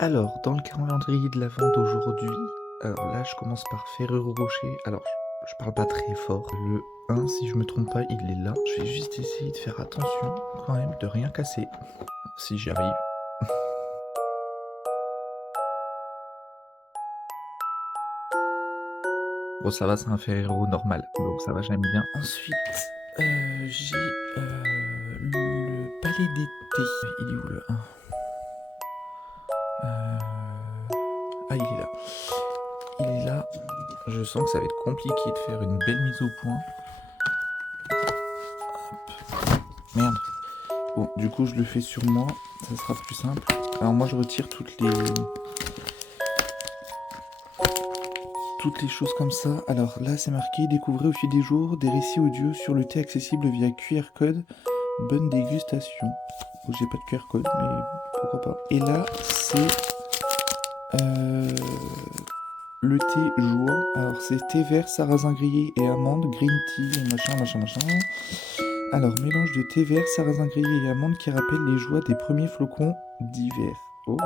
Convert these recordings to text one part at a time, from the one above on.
Alors, dans le calendrier de l'Avent d'aujourd'hui, alors là, je commence par Ferrero Rocher. Alors, je parle pas très fort. Le 1, si je me trompe pas, il est là. Je vais juste essayer de faire attention, quand même, de rien casser. Si j'y arrive. Bon, ça va, c'est un Ferrero normal. Donc ça va, j'aime bien. Ensuite, j'ai le palais d'été. Il est où le 1? Ah, il est là. Il est là. Je sens que ça va être compliqué de faire une belle mise au point. Hop. Merde. Bon, du coup, je le fais sur moi. Ça sera plus simple. Alors moi, je retire toutes les choses comme ça. Alors là, c'est marqué « Découvrez au fil des jours des récits audio sur le thé accessible via QR code. Bonne dégustation. » Bon, j'ai pas de QR code, mais pourquoi pas. Et là, c'est le thé joie. Alors, c'est thé vert, sarrasin grillé et amande, green tea, machin. Alors, mélange de thé vert, sarrasin grillé et amande qui rappelle les joies des premiers flocons d'hiver. Oh,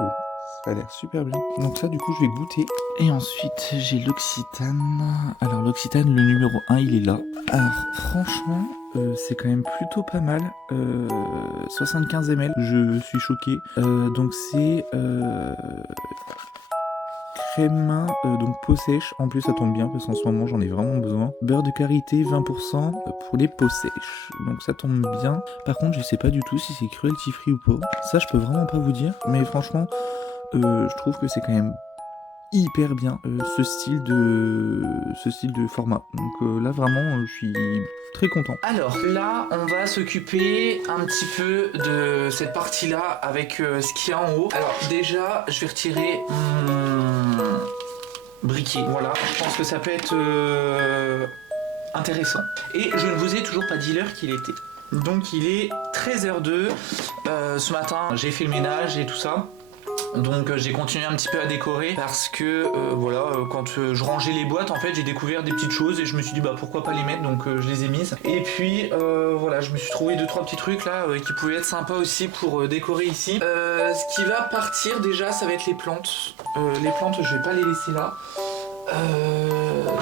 ça a l'air super bien. Donc ça, du coup, je vais goûter. Et ensuite, j'ai l'Occitane. Alors, l'Occitane, le numéro 1, il est là. Alors, franchement, c'est quand même plutôt pas mal. 75 ml, je suis choqué. Donc, c'est crème, donc peau sèche. En plus, ça tombe bien parce qu'en ce moment, j'en ai vraiment besoin. Beurre de karité, 20% pour les peaux sèches. Donc, ça tombe bien. Par contre, je sais pas du tout si c'est cruelty free ou pas. Ça, je peux vraiment pas vous dire. Mais franchement, je trouve que c'est quand même hyper bien ce style de format. Donc là, vraiment, je suis très content. Alors là, on va s'occuper un petit peu de cette partie-là avec ce qu'il y a en haut. Alors déjà, je vais retirer mon briquet. Voilà, je pense que ça peut être intéressant. Et je ne vous ai toujours pas dit l'heure qu'il était. Donc il est 13h02. Ce matin, j'ai fait le ménage et tout ça. Donc j'ai continué un petit peu à décorer parce que quand je rangeais les boîtes, en fait j'ai découvert des petites choses et je me suis dit bah pourquoi pas les mettre, donc je les ai mises. Et puis voilà, je me suis trouvé 2-3 petits trucs là qui pouvaient être sympas aussi pour décorer ici. Ce qui va partir déjà, ça va être les plantes. Les plantes, je vais pas les laisser là.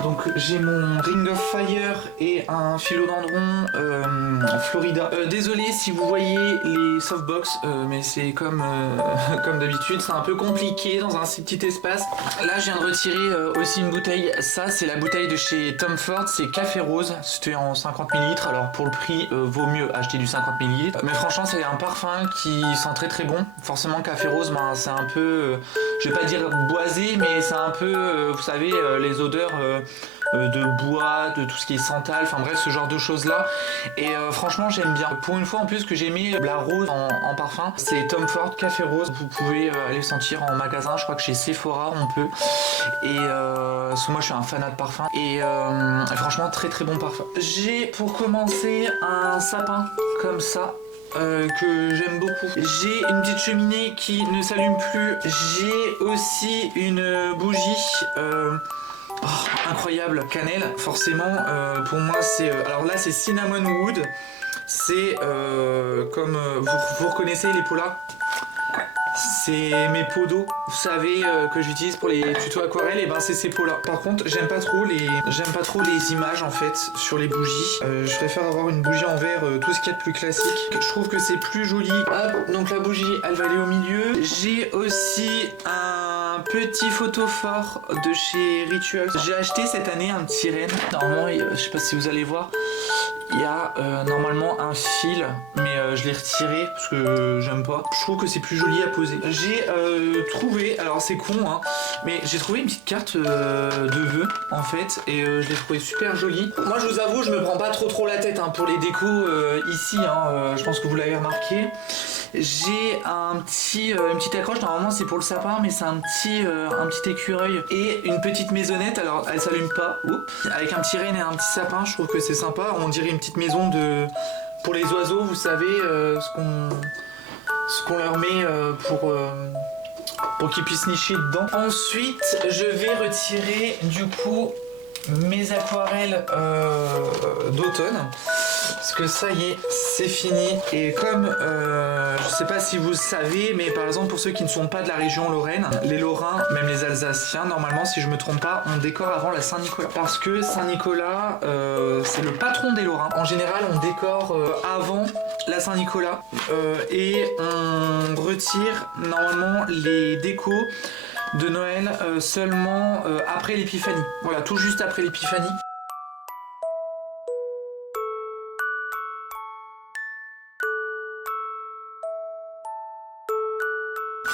Donc j'ai mon Ring of Fire et un philodendron Florida. Désolé si vous voyez les softbox, mais c'est comme d'habitude, c'est un peu compliqué dans un si petit espace. Là je viens de retirer aussi une bouteille. Ça c'est la bouteille de chez Tom Ford, c'est Café Rose. C'était en 50 ml. Alors pour le prix, vaut mieux acheter du 50 ml. Mais franchement c'est un parfum qui sent très très bon. Forcément Café Rose, ben, c'est un peu, je vais pas dire boisé, mais c'est un peu, vous savez, les odeurs de bois, de tout ce qui est santal, enfin bref, ce genre de choses là. Et franchement, j'aime bien. Pour une fois en plus que j'ai mis la rose en parfum, c'est Tom Ford Café Rose. Vous pouvez aller le sentir en magasin, je crois que chez Sephora on peut. Et parce que moi je suis un fanat de parfum. Et franchement, très très bon parfum. J'ai pour commencer un sapin comme ça. Que j'aime beaucoup. J'ai une petite cheminée qui ne s'allume plus. J'ai aussi une bougie incroyable, cannelle, forcément. Pour moi c'est... alors là c'est cinnamon wood. C'est comme... vous reconnaissez les pots là, c'est mes pots d'eau, vous savez, que j'utilise pour les tutos aquarelles, et ben c'est ces pots là. Par contre j'aime pas trop les images en fait sur les bougies. Je préfère avoir une bougie en verre, tout ce qu'il y a de plus classique. Je trouve que c'est plus joli. Hop, donc la bougie elle va aller au milieu. J'ai aussi un petit photophore de chez Rituals. J'ai acheté cette année un petit renne. Normalement, je sais pas si vous allez voir, il y a normalement un fil, mais je l'ai retiré parce que j'aime pas. Je trouve que c'est plus joli à poser. J'ai trouvé, alors c'est con hein, mais j'ai trouvé une petite carte de vœux en fait et je l'ai trouvé super jolie. Moi je vous avoue, je me prends pas trop la tête hein, pour les décos ici, hein, je pense que vous l'avez remarqué. J'ai une petite accroche, normalement c'est pour le sapin, mais c'est un petit écureuil et une petite maisonnette. Alors elle s'allume pas, avec un petit renne et un petit sapin. Je trouve que c'est sympa. On dirait une petite maison pour les oiseaux, vous savez, ce qu'on leur met pour qu'ils puissent nicher dedans. Ensuite, je vais retirer du coup mes aquarelles d'automne. Parce que ça y est, c'est fini. Et comme, je sais pas si vous le savez, mais par exemple pour ceux qui ne sont pas de la région Lorraine, les Lorrains, même les Alsaciens, normalement si je me trompe pas, on décore avant la Saint-Nicolas. Parce que Saint-Nicolas, c'est le patron des Lorrains. En général, on décore avant la Saint-Nicolas et on retire normalement les décos de Noël seulement après l'épiphanie. Voilà, tout juste après l'épiphanie.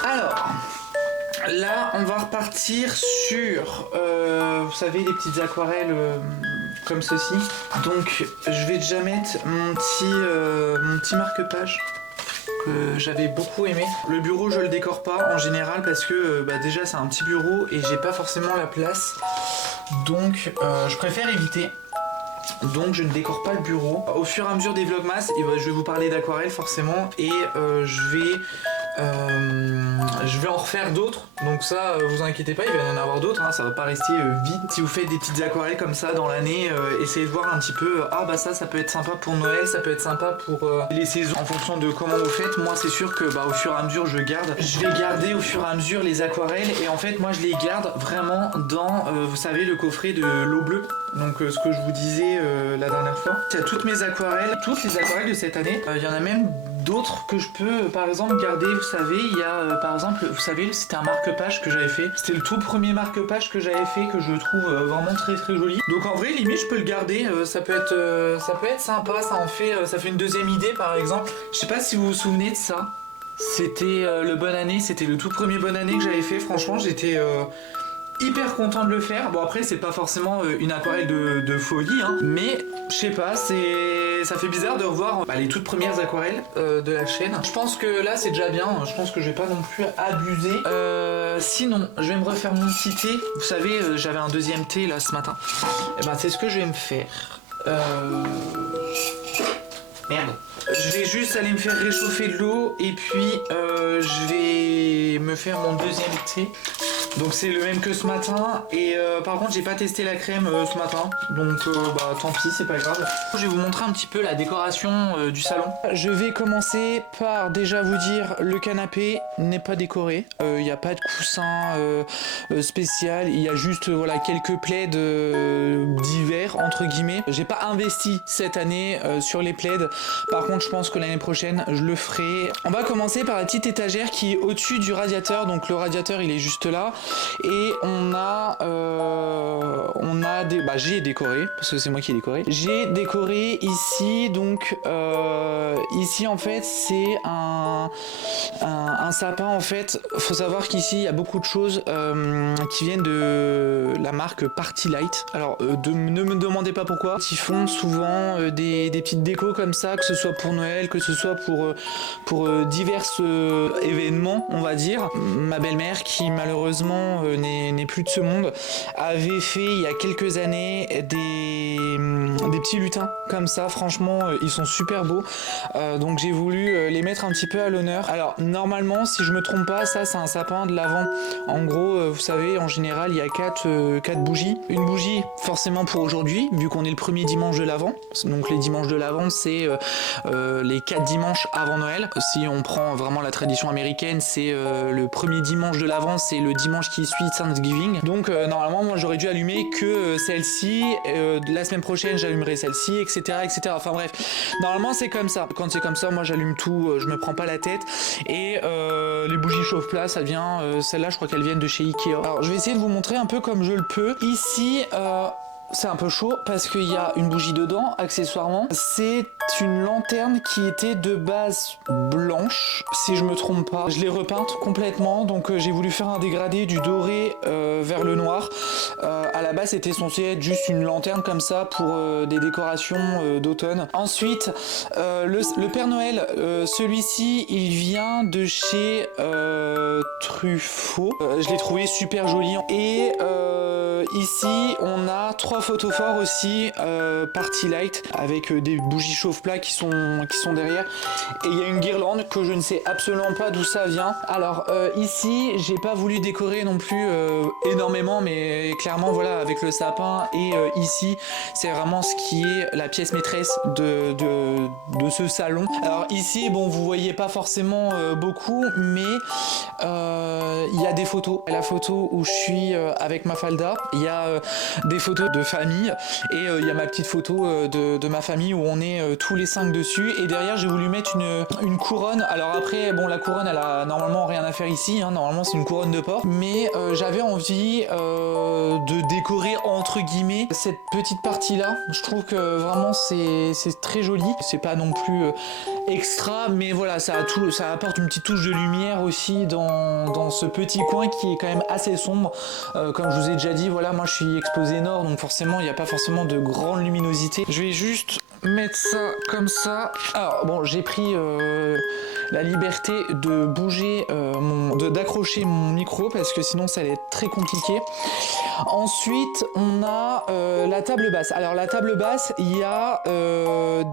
Alors, là, on va repartir sur, vous savez, les petites aquarelles comme ceci. Donc, je vais déjà mettre mon petit marque-page que j'avais beaucoup aimé. Le bureau, je le décore pas en général parce que déjà, c'est un petit bureau et j'ai pas forcément la place. Donc, je préfère éviter. Donc je ne décore pas le bureau. Au fur et à mesure des vlogmas, je vais vous parler d'aquarelle forcément et je vais en refaire d'autres. Donc ça, vous inquiétez pas, il va y en avoir d'autres, hein, ça va pas rester vide. Si vous faites des petites aquarelles comme ça dans l'année, essayez de voir un petit peu, ça peut être sympa pour Noël, ça peut être sympa pour les saisons, en fonction de comment vous faites. Moi c'est sûr que au fur et à mesure je vais garder au fur et à mesure les aquarelles et en fait moi je les garde vraiment dans, vous savez, le coffret de l'eau bleue. Donc ce que je vous disais la dernière fois. Il y a toutes mes aquarelles, toutes les aquarelles de cette année. Il y en a même d'autres que je peux par exemple garder. Vous savez, il y a par exemple, vous savez, c'était un marque-page que j'avais fait. C'était le tout premier marque-page que j'avais fait que je trouve vraiment très joli. Donc en vrai, limite, je peux le garder. Ça peut être sympa. Ça fait une deuxième idée par exemple. Je sais pas si vous vous souvenez de ça. C'était le Bonne Année. C'était le tout premier Bonne Année que j'avais fait. Franchement, j'étais hyper content de le faire. Bon après c'est pas forcément une aquarelle de folie hein, mais je sais pas, ça fait bizarre de revoir les toutes premières aquarelles de la chaîne. Je pense que là c'est déjà bien, je pense que je vais pas non plus abuser. Sinon je vais me refaire mon petit thé. Vous savez j'avais un deuxième thé là ce matin. Et c'est ce que je vais me faire. Merde. Je vais juste aller me faire réchauffer de l'eau et puis je vais me faire mon deuxième thé. Donc c'est le même que ce matin et par contre j'ai pas testé la crème ce matin donc tant pis, c'est pas grave. Je vais vous montrer un petit peu la décoration du salon. Je vais commencer par déjà vous dire le canapé n'est pas décoré, il n'y a pas de coussin spécial, il y a juste quelques plaids d'hiver entre guillemets. J'ai pas investi cette année sur les plaids, par contre je pense que l'année prochaine je le ferai. On va commencer par la petite étagère qui est au-dessus du radiateur, donc le radiateur il est juste là. Et j'ai décoré parce que c'est moi qui ai décoré. J'ai décoré ici donc ici en fait c'est un sapin en fait. Faut savoir qu'ici il y a beaucoup de choses qui viennent de la marque Party Light. Alors ne me demandez pas pourquoi. Ils font souvent des petites décos comme ça, que ce soit pour Noël, que ce soit pour divers événements on va dire. Ma belle-mère qui malheureusement n'est plus de ce monde avait fait il y a quelques années des petits lutins comme ça, franchement ils sont super beaux, donc j'ai voulu les mettre un petit peu à l'honneur. Alors normalement si je me trompe pas, ça c'est un sapin de l'Avent. En gros vous savez en général il y a 4 bougies, une bougie forcément pour aujourd'hui vu qu'on est le premier dimanche de l'Avent, donc les dimanches de l'Avent c'est les 4 dimanches avant Noël. Si on prend vraiment la tradition américaine, c'est le premier dimanche de l'Avent, c'est le dimanche qui suit Thanksgiving. Donc normalement moi j'aurais dû allumer que celle-ci, la semaine prochaine j'allumerai celle-ci, etc. Enfin bref, normalement c'est comme ça. Quand c'est comme ça, moi j'allume tout, je me prends pas la tête. Et les bougies chauffe-plat, ça vient, celles-là je crois qu'elles viennent de chez Ikea. Alors je vais essayer de vous montrer un peu comme je le peux. Ici c'est un peu chaud parce qu'il y a une bougie dedans, accessoirement. C'est une lanterne qui était de base blanche, si je me trompe pas. Je l'ai repeinte complètement, donc j'ai voulu faire un dégradé du doré vers le noir. À la base, c'était censé être juste une lanterne comme ça pour des décorations d'automne. Ensuite, le Père Noël, celui-ci, il vient de chez Truffaut. Je l'ai trouvé super joli. Et ici, on a 3 photophores aussi, Party Light, avec des bougies chauffe-plat qui sont derrière. Et il y a une guirlande que je ne sais absolument pas d'où ça vient. Alors ici, j'ai pas voulu décorer non plus énormément, mais clairement, voilà, avec le sapin et ici, c'est vraiment ce qui est la pièce maîtresse de ce salon. Alors ici, bon, vous voyez pas forcément beaucoup, mais il y a des photos. La photo où je suis avec ma falda, il y a des photos de famille et il y a ma petite photo de ma famille où on est tous les 5 dessus, et derrière j'ai voulu mettre une couronne. Alors après, bon, la couronne elle a normalement rien à faire ici, hein. Normalement c'est une couronne de porc, mais j'avais envie de décorer entre guillemets cette petite partie là. Je trouve que vraiment c'est très joli, c'est pas non plus extra, mais voilà, ça apporte une petite touche de lumière aussi dans ce petit coin qui est quand même assez sombre. Comme je vous ai déjà dit, voilà, moi je suis exposé nord, donc forcément il n'y a pas forcément de grande luminosité. Je vais juste mettre ça comme ça. Alors bon, j'ai pris la liberté de bouger, d'accrocher mon micro parce que sinon ça allait être très compliqué. Ensuite, on a la table basse. Alors la table basse, il y a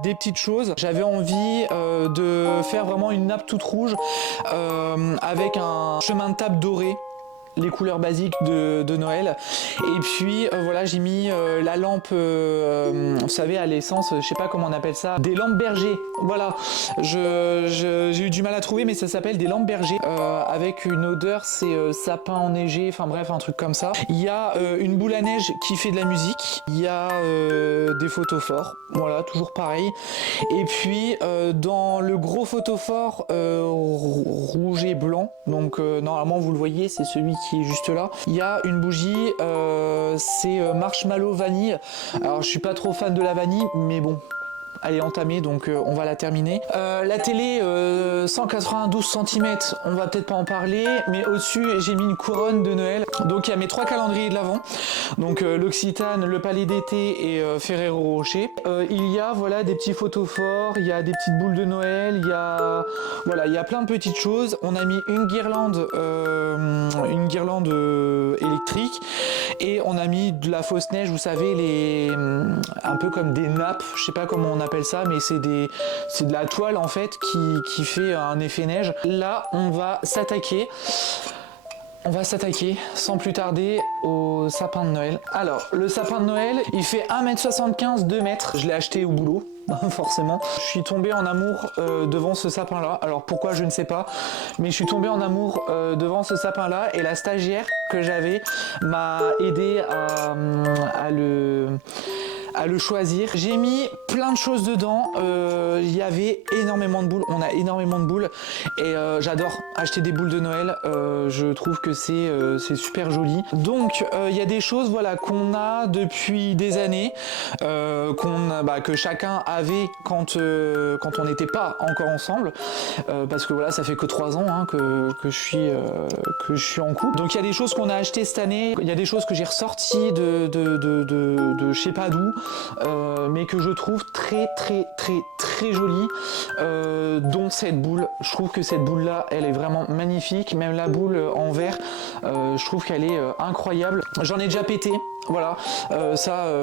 des petites choses. J'avais envie de faire vraiment une nappe toute rouge avec un chemin de table doré, les couleurs basiques de Noël. Et puis voilà, j'ai mis la lampe, vous savez, à l'essence, je sais pas comment on appelle ça, des lampes berger. Voilà, j'ai eu du mal à trouver, mais ça s'appelle des lampes berger avec une odeur, c'est sapin enneigé, enfin bref, un truc comme ça. Il y a une boule à neige qui fait de la musique, il y a des photophores, voilà, toujours pareil. Et puis dans le gros photophore rouge et blanc, donc normalement vous le voyez, c'est celui qui est juste là. Il y a une bougie, c'est marshmallow vanille. Alors je suis pas trop fan de la vanille, mais bon, elle est entamée, donc on va la terminer. La télé 192 cm, on va peut-être pas en parler, mais au-dessus j'ai mis une couronne de Noël. Donc il y a mes 3 calendriers de l'Avent, donc l'Occitane, le Palais d'été et Ferrero Rocher. Il y a voilà des petits photophores, il y a des petites boules de Noël, il y a voilà, il y a plein de petites choses. On a mis une guirlande électrique, et on a mis de la fausse neige, vous savez, un peu comme des nappes, je sais pas comment on appelle ça, mais c'est de la toile en fait qui fait un effet neige. Là, on va s'attaquer sans plus tarder au sapin de Noël. Alors, le sapin de Noël, il fait 1m75, 2 mètres. Je l'ai acheté au boulot, forcément. Je suis tombé en amour devant ce sapin-là. Alors, pourquoi, je ne sais pas. Mais je suis tombé en amour devant ce sapin-là. Et la stagiaire que j'avais m'a aidé à le choisir. J'ai mis plein de choses dedans, il y avait énormément de boules, on a énormément de boules, et j'adore acheter des boules de Noël, je trouve que c'est super joli. Donc il y a des choses, voilà, qu'on a depuis des années, que chacun avait quand on n'était pas encore ensemble, parce que voilà, ça fait que 3 ans hein, que je suis en couple. Donc il y a des choses qu'on a achetées cette année, il y a des choses que j'ai ressorties de je sais pas d'où, mais que je trouve très jolie, dont cette boule. Je trouve que cette boule là, elle est vraiment magnifique. Même la boule en verre, je trouve qu'elle est incroyable. J'en ai déjà pété, voilà,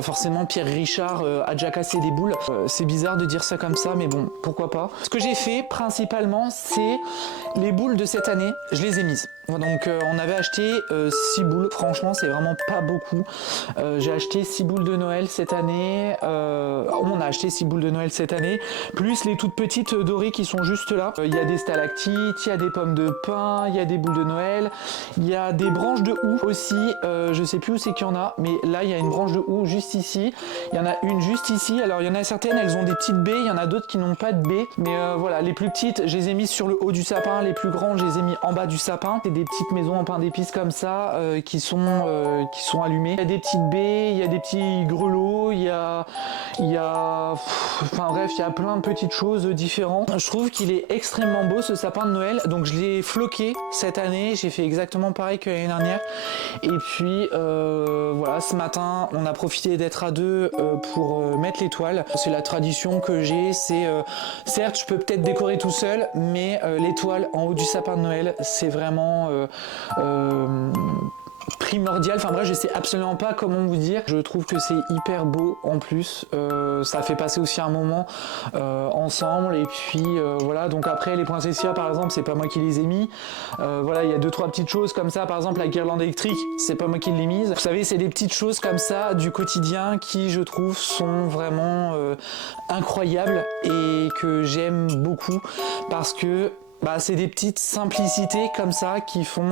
forcément Pierre Richard a déjà cassé des boules. C'est bizarre de dire ça comme ça, mais bon, pourquoi pas. Ce que j'ai fait principalement, c'est les boules de cette année, je les ai mises. Donc on avait acheté 6 boules, franchement c'est vraiment pas beaucoup. J'ai acheté 6 boules de Noël cette année, on a acheté 6 boules de Noël cette année, plus les toutes petites dorées qui sont juste là. Il y a des stalactites, il y a des pommes de pin, il y a des boules de Noël, il y a des branches de houx aussi, je sais plus où c'est qu'il y en a, mais mais là il y a une branche de houx juste ici, il y en a une juste ici, alors il y en a certaines elles ont des petites baies, il y en a d'autres qui n'ont pas de baies, mais voilà, les plus petites je les ai mises sur le haut du sapin, les plus grandes je les ai mis en bas du sapin. C'est des petites maisons en pain d'épices comme ça qui sont allumées. Il y a des petites baies, il y a des petits grelots, enfin bref, il y a plein de petites choses différentes. Je trouve qu'il est extrêmement beau ce sapin de Noël, donc je l'ai floqué cette année, j'ai fait exactement pareil que l'année dernière. Et puis voilà, ce matin on a profité d'être à deux pour mettre l'étoile. C'est la tradition que j'ai, c'est certes je peux peut-être décorer tout seul, mais l'étoile en haut du sapin de Noël, c'est vraiment primordial. Enfin bref, je sais absolument pas comment vous dire. Je trouve que c'est hyper beau en plus. Ça fait passer aussi un moment ensemble. Et puis voilà. Donc après les poinsettias par exemple, c'est pas moi qui les ai mis. Voilà, il y a 2-3 petites choses comme ça. Par exemple la guirlande électrique, c'est pas moi qui l'ai mise. Vous savez, c'est des petites choses comme ça du quotidien qui, je trouve, sont vraiment incroyables et que j'aime beaucoup parce que c'est des petites simplicités comme ça qui font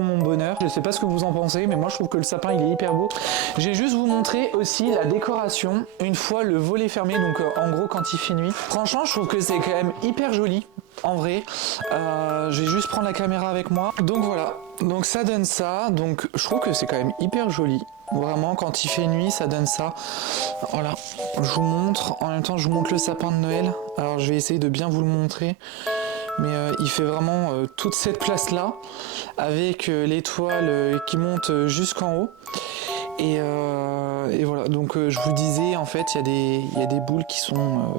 mon bonheur. Je sais pas ce que vous en pensez, mais moi je trouve que le sapin il est hyper beau. Je vais juste vous montrer aussi la décoration une fois le volet fermé, donc en gros quand il fait nuit. Franchement, je trouve que c'est quand même hyper joli. En vrai, je vais juste prendre la caméra avec moi. Donc voilà, donc ça donne ça. Donc je trouve que c'est quand même hyper joli. Vraiment, quand il fait nuit, ça donne ça. Voilà, je vous montre. En même temps, je vous montre le sapin de Noël. Alors je vais essayer de bien vous le montrer. Mais il fait vraiment toute cette place là avec l'étoile qui monte jusqu'en haut et voilà, donc je vous disais, en fait il y a des boules qui sont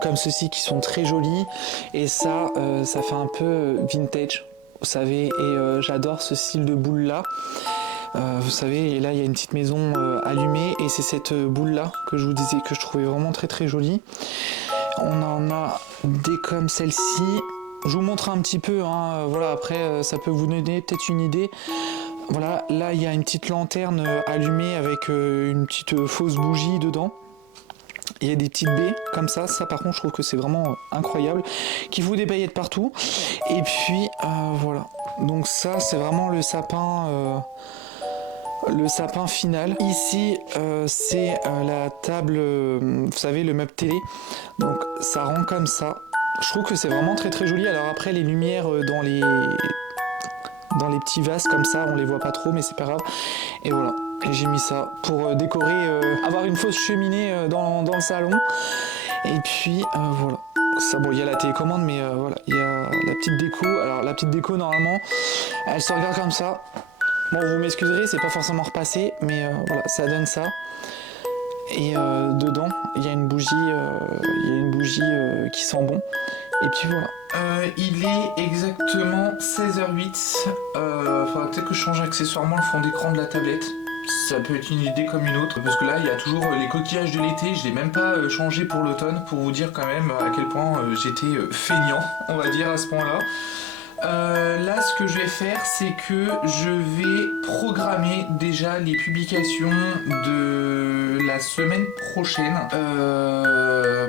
comme ceci, qui sont très jolies, et ça fait un peu vintage, vous savez, et j'adore ce style de boule là. Vous savez, et là il y a une petite maison allumée, et c'est cette boule là que je vous disais que je trouvais vraiment très très jolie. On en a des comme celle-ci. Je vous montre un petit peu, hein. Voilà, après ça peut vous donner peut-être une idée. Voilà, là il y a une petite lanterne allumée avec une petite fausse bougie dedans. Il y a des petites baies comme ça par contre je trouve que c'est vraiment incroyable, qui vous des paillettes partout. Et puis voilà, donc ça c'est vraiment le sapin final. Ici c'est la table, vous savez, le meuble télé, donc ça rend comme ça. Je trouve que c'est vraiment très très joli. Alors après les lumières dans les petits vases comme ça, on les voit pas trop, mais c'est pas grave. Et voilà, et j'ai mis ça pour décorer, avoir une fausse cheminée dans le salon. Et puis voilà. Ça, bon, il y a la télécommande, mais voilà, il y a la petite déco. Alors la petite déco normalement, elle se regarde comme ça. Bon, vous m'excuserez, c'est pas forcément repassé, mais voilà, ça donne ça. Et dedans, il y a une bougie, qui sent bon. Et puis voilà. Il est exactement 16h08. Faudra peut-être que je change accessoirement le fond d'écran de la tablette. Ça peut être une idée comme une autre, parce que là il y a toujours les coquillages de l'été. Je l'ai même pas changé pour l'automne, pour vous dire quand même à quel point j'étais feignant, on va dire, à ce point-là. Là, ce que je vais faire, c'est que je vais programmer déjà les publications de la semaine prochaine,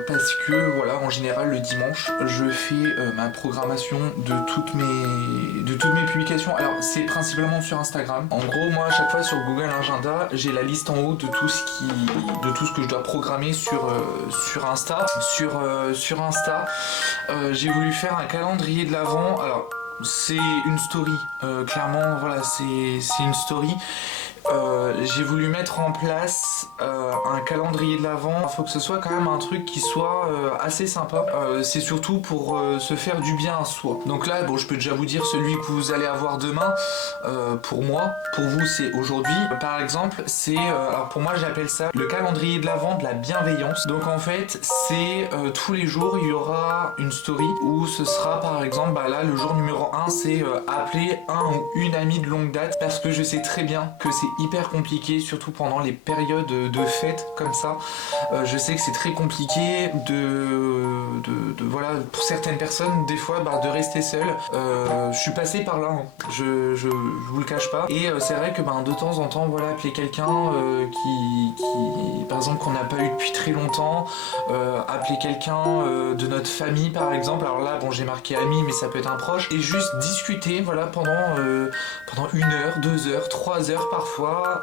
parce que voilà, en général le dimanche, je fais ma programmation de toutes mes publications. Alors, c'est principalement sur Instagram. En gros, moi, à chaque fois sur Google Agenda, j'ai la liste en haut de tout ce que je dois programmer sur Insta. Sur Insta, j'ai voulu faire un calendrier de l'Avent. Alors, c'est une story, clairement, voilà, c'est une story. J'ai voulu mettre en place un calendrier de l'Avent. Il faut que ce soit quand même un truc qui soit assez sympa. C'est surtout pour se faire du bien à soi. Donc là, bon, je peux déjà vous dire celui que vous allez avoir demain. Pour moi, pour vous, c'est aujourd'hui. Par exemple, c'est, alors pour moi, j'appelle ça le calendrier de l'Avent de la bienveillance. Donc en fait, c'est tous les jours, il y aura une story où ce sera, par exemple, là, le jour numéro 1, c'est appeler un ou une amie de longue date, parce que je sais très bien que c'est hyper compliqué, surtout pendant les périodes de fêtes comme ça. Je sais que c'est très compliqué voilà, pour certaines personnes, des fois, de rester seul. Je suis passé par là, hein. Je vous le cache pas. Et c'est vrai que de temps en temps, voilà, appeler quelqu'un qui par exemple, qu'on n'a pas eu depuis très longtemps, appeler quelqu'un de notre famille, par exemple. Alors là, bon, j'ai marqué ami, mais ça peut être un proche, et juste discuter, voilà, pendant 1 heure, 2 heures, 3 heures parfois. fois,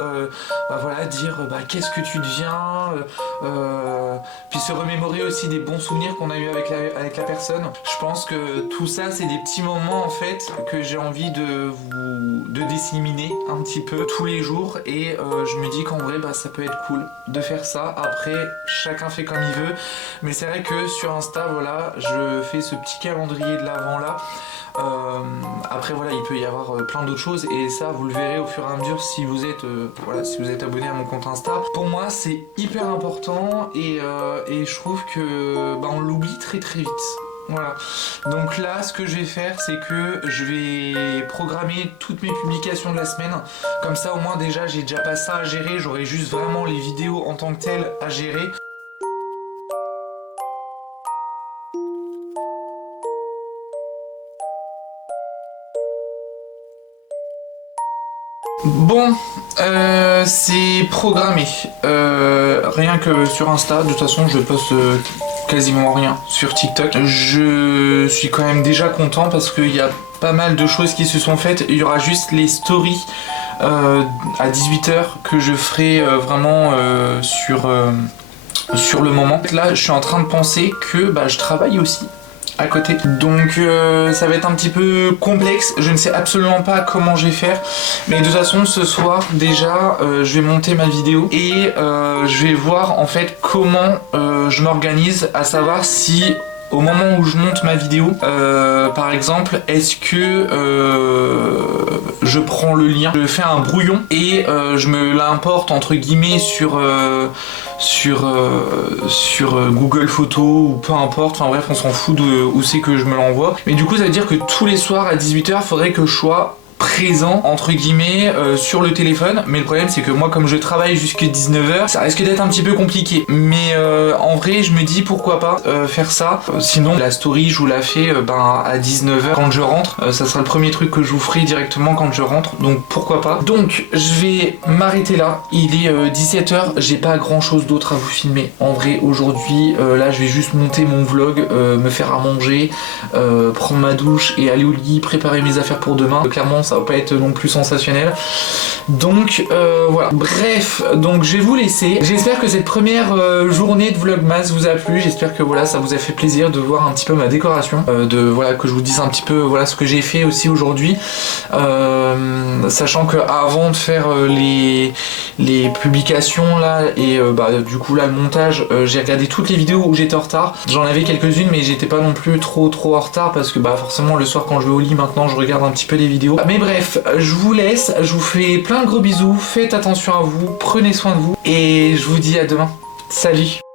voilà, dire qu'est-ce que tu deviens, puis se remémorer aussi des bons souvenirs qu'on a eu avec la personne. Je pense que tout ça c'est des petits moments en fait que j'ai envie de disséminer un petit peu tous les jours, et je me dis qu'en vrai ça peut être cool de faire ça. Après chacun fait comme il veut, mais c'est vrai que sur Insta voilà, je fais ce petit calendrier de l'Avent là. Après voilà, il peut y avoir plein d'autres choses, et ça vous le verrez au fur et à mesure si vous êtes si vous êtes abonné à mon compte Insta. Pour moi c'est hyper important, et je trouve que on l'oublie très très vite. Voilà, donc là ce que je vais faire c'est que je vais programmer toutes mes publications de la semaine, comme ça au moins déjà j'ai déjà pas ça à gérer, j'aurai juste vraiment les vidéos en tant que telles à gérer. Bon, c'est programmé, rien que sur Insta, de toute façon je poste quasiment rien sur TikTok. Je suis quand même déjà content parce qu'il y a pas mal de choses qui se sont faites. Il y aura juste les stories à 18h que je ferai vraiment sur le moment. Là je suis en train de penser que je travaille aussi à côté, donc ça va être un petit peu complexe, je ne sais absolument pas comment je vais faire, mais de toute façon ce soir déjà je vais monter ma vidéo, et je vais voir en fait comment je m'organise, à savoir si au moment où je monte ma vidéo, par exemple, est-ce que je prends le lien, je fais un brouillon et je me l'importe entre guillemets sur Google Photos ou peu importe, enfin bref on s'en fout de où c'est que je me l'envoie. Mais du coup ça veut dire que tous les soirs à 18h il faudrait que je sois présent entre guillemets sur le téléphone, mais le problème c'est que moi comme je travaille jusqu'à 19h ça risque d'être un petit peu compliqué, mais en vrai je me dis pourquoi pas faire ça. Sinon la story je vous la fais à 19h quand je rentre, ça sera le premier truc que je vous ferai directement quand je rentre, donc pourquoi pas. Donc je vais m'arrêter là, il est 17h, j'ai pas grand chose d'autre à vous filmer en vrai aujourd'hui. Là je vais juste monter mon vlog, me faire à manger, prendre ma douche et aller au lit, préparer mes affaires pour demain. Clairement ça va pas être non plus sensationnel, donc voilà, bref, donc je vais vous laisser. J'espère que cette première journée de Vlogmas vous a plu, j'espère que voilà ça vous a fait plaisir de voir un petit peu ma décoration, que je vous dise un petit peu ce que j'ai fait aussi aujourd'hui, sachant que avant de faire les publications là et du coup là le montage, j'ai regardé toutes les vidéos où j'étais en retard, j'en avais quelques-unes mais j'étais pas non plus trop en retard parce que forcément le soir quand je vais au lit maintenant je regarde un petit peu les vidéos. Mais bref, je vous laisse, je vous fais plein de gros bisous, faites attention à vous, prenez soin de vous et je vous dis à demain. Salut!